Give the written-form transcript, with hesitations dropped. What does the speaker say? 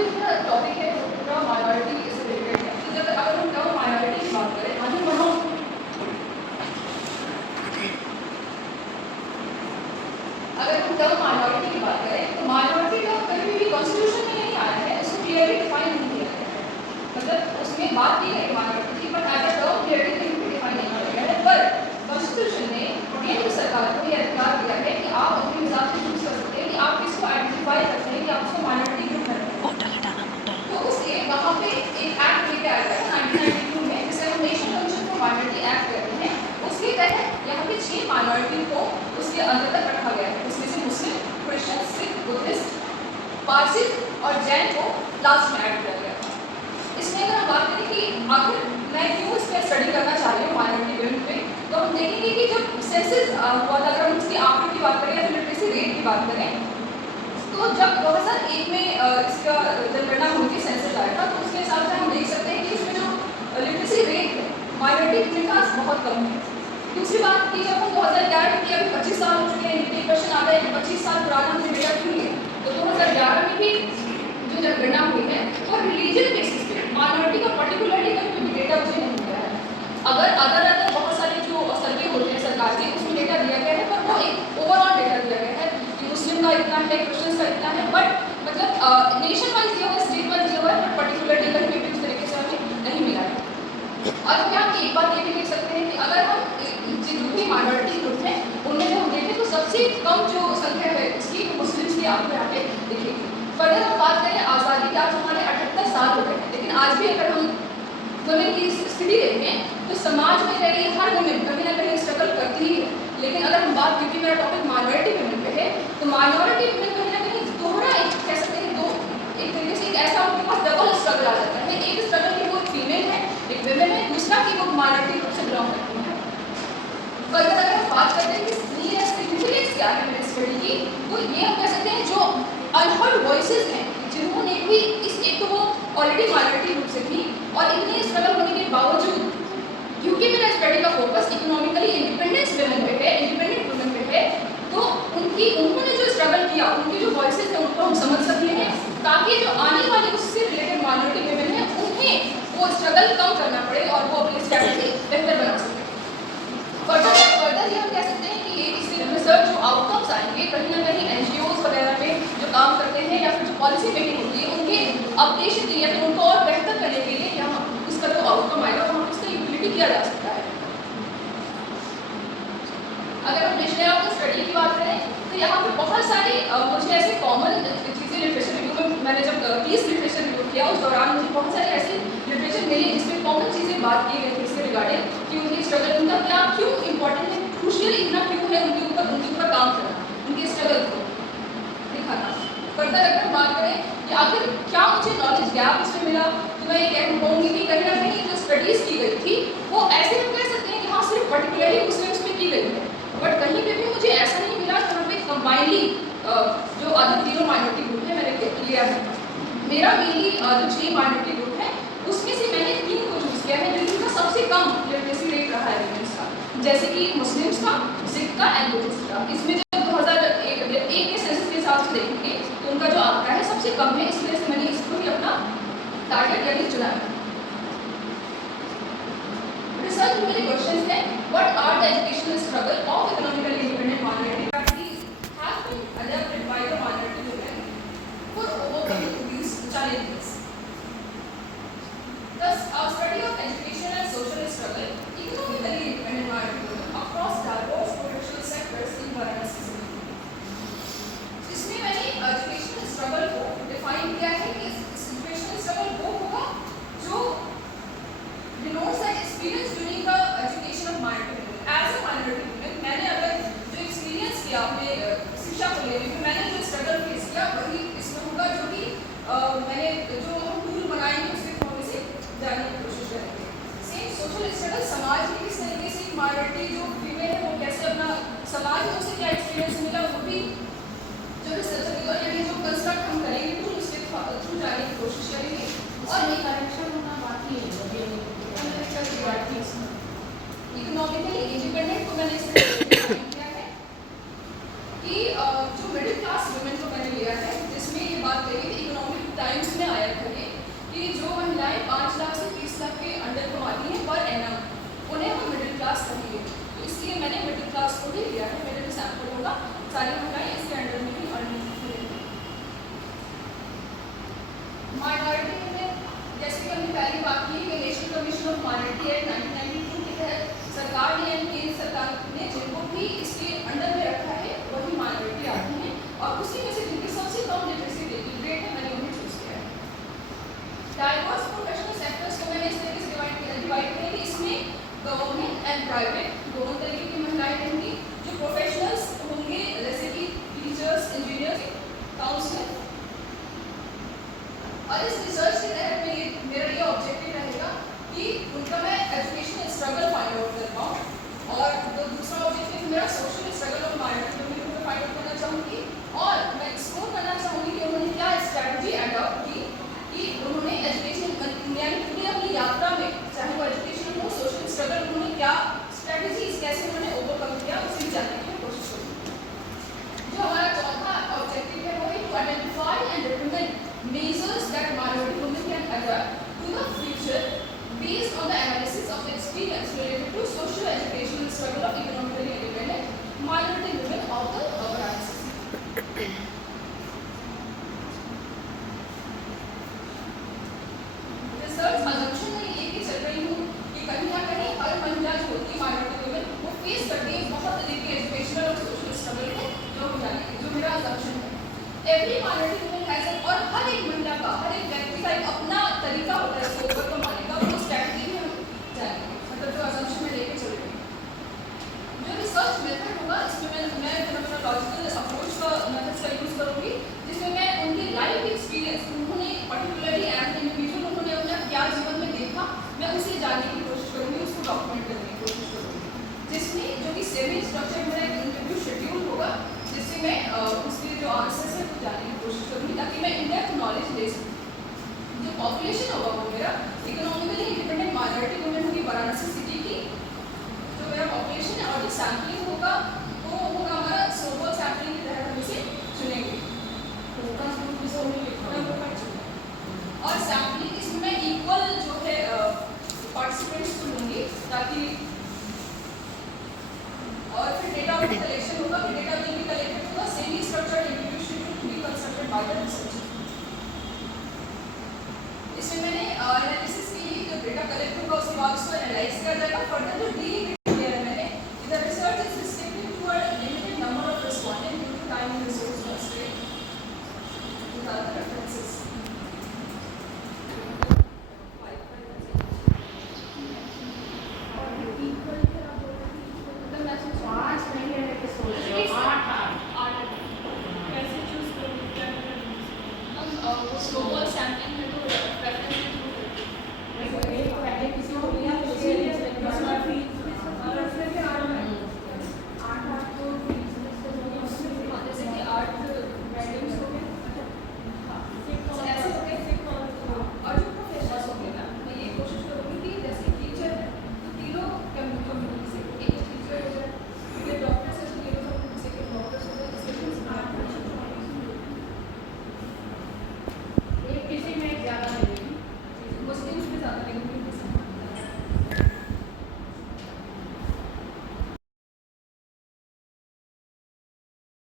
पे जो टॉपिक है वो पूरा माइनॉरिटी से रिलेटेड है। तो जब अगर हम टर्म माइनॉरिटी की बात करें, अगर हम टर्म माइनॉरिटी की बात करें तो माइनॉरिटी टर्म कभी भी कॉन्स्टिट्यूशन में नहीं आया है, उसको क्लियरली डिफाइन नहीं किया गया है। मतलब उसमें बात की गई माइनॉरिटी की, but as a term clearly define नहीं किया गया है। पर कॉन्स्टिट्यूशन ने केंद्र सरकार को यह अधिकार दिया है कि आप अपने हिसाब से चूज कर सकते हैं कि आप किसको आइडेंटिफाई करते हैं कि आप उसको माइनॉरिटी ग्रुप करते हैं। तो उसके वहाँ पे एक एक्ट लेके आया था 1992 में, जिसे हम national commission for minority act कहते हैं। उसके तहत यहाँ पे 6 माइनॉरिटी को उसके अंतर्गत रखा गया है। उसमें से मुस्लिम, क्रिश्चियन, सिख, बुद्धिस्ट, पारसी और जैन को लास्ट में ऐड किया गया था। इसमें अगर हम बात करें कि आखिर मैं क्यों इस पर स्टडी करना चाह रही हूँ माइनॉरिटी इवेंट पे, तो हम देखेंगे कि जब सेंसस हुआ था, अगर हम उसकी आंकड़ों की बात करें या फिर लिटरेसी रेट की बात करें, तो जब 2001 में इसका जनगणना हुई थी, सेंसस आया था, तो उसके हिसाब से हम देख सकते हैं कि इसमें जो लिटरेसी रेट है माइनॉरिटी के पास बहुत कम है। दूसरी बात कि जब हम 2011 में, अभी 25 साल हो चुके हैं, ये क्वेश्चन आता है कि 25 साल पुराना हमने डेटा क्यों लिया, तो 2011 में भी जो जनगणना हुई है वो रिलीजन बेसिस पे माइनॉरिटी का पर्टिकुलरली कभी भी डेटा मुझे नहीं मिला है। अगर अदर बहुत सारे जो सर्वे होते हैं सरकार के, उसमें डेटा दिया गया है, पर वो एक ओवरऑल डेटा दिया गया है कि मुस्लिम का इतना है, क्रिश्चियन का इतना है, बट मतलब नेशन वाइज दिया हुआ है, स्टेट वाइज दिया हुआ है, बट पर्टिकुलरली कहीं भी उस तरीके से हमें नहीं मिला है। और क्या हम एक बात ये भी देख सकते हैं कि अगर हम जितने भी माइनॉरिटी ग्रुप हैं उनमें जो हम देखें तो सबसे कम जो संख्या है इसकी मुस्लिम्स की आपको यहाँ पे दिखेगी। फर्दर हम बात करें आज़ादी के, आज हमारे 78 साल हो गए हैं, लेकिन आज भी अगर हम वुमेन की स्थिति देखें तो समाज में रही हर वुमेन कहीं ना कहीं स्ट्रगल करती ही है। लेकिन अगर हम बात, क्योंकि मेरा टॉपिक माइनॉरिटी वुमेन पे है, तो माइनॉरिटी वुमेन कहीं ना कहीं दोहरा एक कह सकते हैं, एक तरीके से एक ऐसा उनके पास डबल स्ट्रगल आ जाता है। एक स्ट्रगल की वो फीमेल है, एक वुमेन है, दूसरा की वो माइनॉरिटी ग्रुप से बिलोंग करती है। फर्दर अगर हम बात करते हैं कि सिग्निफिकेंस क्या है मेरे स्टडी की, तो ये हम कह सकते हैं जो अनहर्ड वॉइसेस हैं, जिन्होंने भी इस, एक तो वो ऑलरेडी माइनॉरिटी ग्रुप से थी और इतने स्ट्रगल होने के बावजूद, क्योंकि मेरा स्टडी का फोकस इकोनॉमिकली इंडिपेंडेंस वुमेन पे है, इंडिपेंडेंट वुमेन पे है, तो उन्होंने जो स्ट्रगल किया, उनकी जो वॉइसेस हैं उनको हम समझ सकते हैं, ताकि जो आने वाली उससे रिलेटेड माइनॉरिटी वुमेन है उन्हें वो स्ट्रगल कम करना पड़े और वो अपनी स्ट्रेटजी बेहतर बना सकें। फर्दर ये हम कह सकते हैं कि ये इससे रिसर्च जो आउटकम्स आएंगे, कहीं ना कहीं NGOs वगैरह में जो काम करते हैं या फिर जो पॉलिसी मेकिंग होती है, उनके अपडेशन के लिए या फिर उनको और बेहतर करने के लिए यहाँ उसका जो आउटकम आएगा वहाँ उसका यूटिलिटी किया जा सकता है। अगर हम नेशनल ऑफ स्टडी की बात करें तो यहाँ पे बहुत सारी मुझे ऐसे कॉमन चीज़ें लिटरेचर रिव्यू में, मैंने जब 30 लिटरेचर रिव्यू किया उस दौरान मुझे बहुत सारी ऐसी लिटरेचर मिली जिसमें कॉमन चीज़ें बात की गई थी इसके रिगार्डिंग कि उनकी स्ट्रगल, उनका क्या क्यों इंपॉर्टेंट है, क्रूशियल इतना क्यों है उनके ऊपर काम करना, उनके स्ट्रगल को दिखाना। फर्दर अगर हम बात करें कि आखिर क्या मुझे नॉलेज गैप इसमें मिला, तो मैं ये कहूँगी कि कहीं ना कहीं जो स्टडीज़ की गई थी वो ऐसे हम कह सकते हैं कि हाँ सिर्फ पर्टिकुलरली मुस्लिम्स में की गई है, बट कहीं पे भी मुझे ऐसा नहीं मिला जहाँ पे कंबाइनली जो अदर तीनों माइनॉरिटी ग्रुप है मैंने लिया है। मेरा मेनली जो 6 माइनॉरिटी ग्रुप है उसमें से मैंने 3 को चूज़ किया है जिनका सबसे कम लिटरेसी रेट रहा है वुमेन्स का, जैसे कि मुस्लिम्स का, सिख का एंड बुद्धिस्ट का। इसमें जब 2001 के सेंसस के हिसाब से देखेंगे तो उनका जो आंकड़ा है सबसे कम है, इस वजह से मैंने इसको ही अपना टारगेट यानी चुना है। रिसर्च में मेरे क्वेश्चंस हैं, what are the educational struggle of economically independent minority have been adopted by the minority women for overcoming these challenges. Thus, our study of education and social struggle economically independent minority women across diverse professional sectors in Varanasi city. इसमें मैंने educational struggle को define किया है कि educational struggle वो होगा जो denotes that experience during the education of minority women. As a minority woman, मैंने अगर जो एक्सपीरियंस किया अपने शिक्षा को लेने में, मैंने जो स्ट्रगल फेस किया वही इसमें होगा, जो कि मैंने जो हम टूल बनाएंगे उसके थ्रू से जानने की कोशिश करेंगे। सेम सोशल स्ट्रगल, समाज में किस तरीके से माइनॉरिटी जो फीमेल है वो कैसे अपना समाज में उसे क्या एक्सपीरियंस मिला, वो भी जो रिसर्च यानी जो कंस्ट्रक्ट हम करेंगे टूल उसके थ्रू जानने की कोशिश करेंगे। और एक करेक्शन होना बाकी है इकोनॉमिकली इंडिपेंडेंट को मैंने इसमें डिफाइन किया है कि जो मिडिल क्लास वुमेन को मैंने लिया है, जिसमें ये बात कही कि इकोनॉमिक टाइम्स में मैंने मिडिल क्लास को ही लिया है, मेरे जो सैम्पल होगा सारी महिलाएं इसके अंडर में ही अर्निंग करेंगी। माइनॉरिटी में जैसे कि हमने पहली बात की कि national commission of minority act 1992 के तहत सरकार ने यानी केंद्र सरकार ने जिनको भी इसके अंडर में रखा है वही माइनॉरिटी आती हैं, और उसी में से जिनकी सबसे कम लिटरेसी रेट है मैंने उन्हें चूज किया है। डाइवर्स प्रोफेशनल सेक्टर्स को मैंने इस तरीके से डिवाइड किया कि इसमें गवर्नमेंट एंड प्राइवेट दोनों तरीके की महिलाएं रहेंगी। जो प्रोफेशनल्स होंगे जैसे कि टीचर्स, इंजीनियर्स, काउंसलर, और इस रिसर्च के तहत मेरा ये ऑब्जेक्टिव रहेगा कि उनका मैं एजुकेशनल स्ट्रगल फाइंड आउट कर पाऊँ, और तो दूसरा ऑब्जेक्टिव मेरा social struggle of minority community को फाइंड आउट करना चाहूँगी, और मैं एक्सप्लोर करना चाहूँगी कि उन्होंने क्या स्ट्रैटेजी अडॉप्ट की कि उन्होंने एजुकेशन यानी पूरी अपनी यात्रा में चाहे वो एजुकेशन हो सोशल स्ट्रगल उन्होंने क्या स्ट्रैटेजीज कैसे उन्होंने ओवरकम किया उसे भी जानने की कोशिश करूँगी। जो हमारा चौथा ऑब्जेक्टिव है वो है to identify and recommend measures that minority women can adapt to the future based on the analysis of the experience related to social educational struggle of economically independent minority women of the urban system. Research assumption में ये भी चल रही हूँ कि कहीं ना कहीं हर महिला जो होती है minority women वो फेस करती है बहुत तरीके के एजुकेशनल और सोशल स्ट्रगल को जो जाने जो मेरा assumption है। Every minority woman has a और हर एक महिला का हर एक व्यक्ति का एक अपना तरीका होता है इसको ओवरकम करने का, वो स्ट्रैटेजी भी हम जानेंगे, मतलब जो assumption में लेके चल रही हूँ। जो रिसर्च मेथड होगा इसमें मैं फिनोमेनोलॉजिकल अप्रोच का मेथड्स का यूज़ करूँगी, जिसमें मैं उनके लाइफ एक्सपीरियंस उन्होंने पर्टिकुलरली एज इंडिविजुअल उन्होंने अपना क्या जीवन में देखा मैं उसे जानने की कोशिश करूँगी, उसको डॉक्यूमेंट करने की कोशिश करूँगी, जिसमें जो कि सेमी स्ट्रक्चर मेरा एक इंटरव्यू शेड्यूल होगा जिससे मैं उसके जो आंसर्स है वो जानने की कोशिश करूँगी ताकि मैं इनडेप्थ नॉलेज ले सकूँ। जो पॉपुलेशन होगा वो मेरा इकोनॉमिकली इंडिपेंडेंट माइनॉरिटी वुमेन होगी वाराणसी सिटी की, जो मेरा पॉपुलेशन है, और जो सैम्पलिंग होगा वो होगा हमारा सोबल सैम्पलिंग के तहत हम इसे चुनेंगे, और सैम्पलिंग इसमें मैं इक्वल जो है पार्टिसिपेंट्स को लूँगी ताकि, और फिर डेटा कलेक्शन होगा कि डेटा विल बी कलेक्टेड होगा semi structured interview schedule to be constructed by the researcher. इसमें मैंने एनालिसिस के लिए जो डेटा कलेक्ट होगा उसके बाद उसको एनालाइज किया जाएगा। फर्दर जो डीलिंग किया है मैंने the research is restricted to a limited number of respondent due to time and resource constraint without references. Snowball sampling में तो रेफरेंस